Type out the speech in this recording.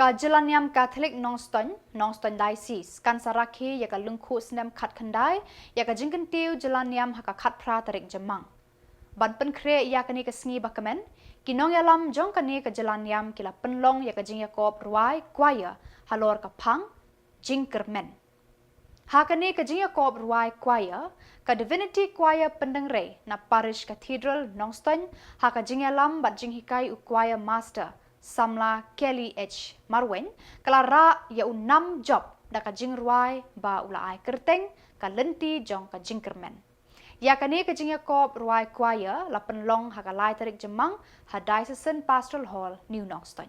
Ka Jalan NIAM Catholic Nongstone Diocese kan saraki ya ka lungku snem khat khandai ya ka jingkentiu Jalan NIAM haka khat pra tarik Jamang. Ban penkre ya kani ka sngi bakamen kinong yalam jong kani ka Jalan NIAM kila penlong ya ka Jingiakop Rwai choir halor ka phang jingkermen. Hakani ka Jingiakop Rwai choir ka Divinity choir Pyndengrei na Parish Cathedral Nongstone haka Jingialam bat jinghikai u choir master Samla Kelly H. Marwen kelara ya unam job da ka jing Rwai ba ulai kerteng ka lenti jong ka jingkermen. Ya kani ka Jingiakop Rwai choir la penlong haka lai tarik Jamang ha Diocesan Pastoral Hall New Nongstone.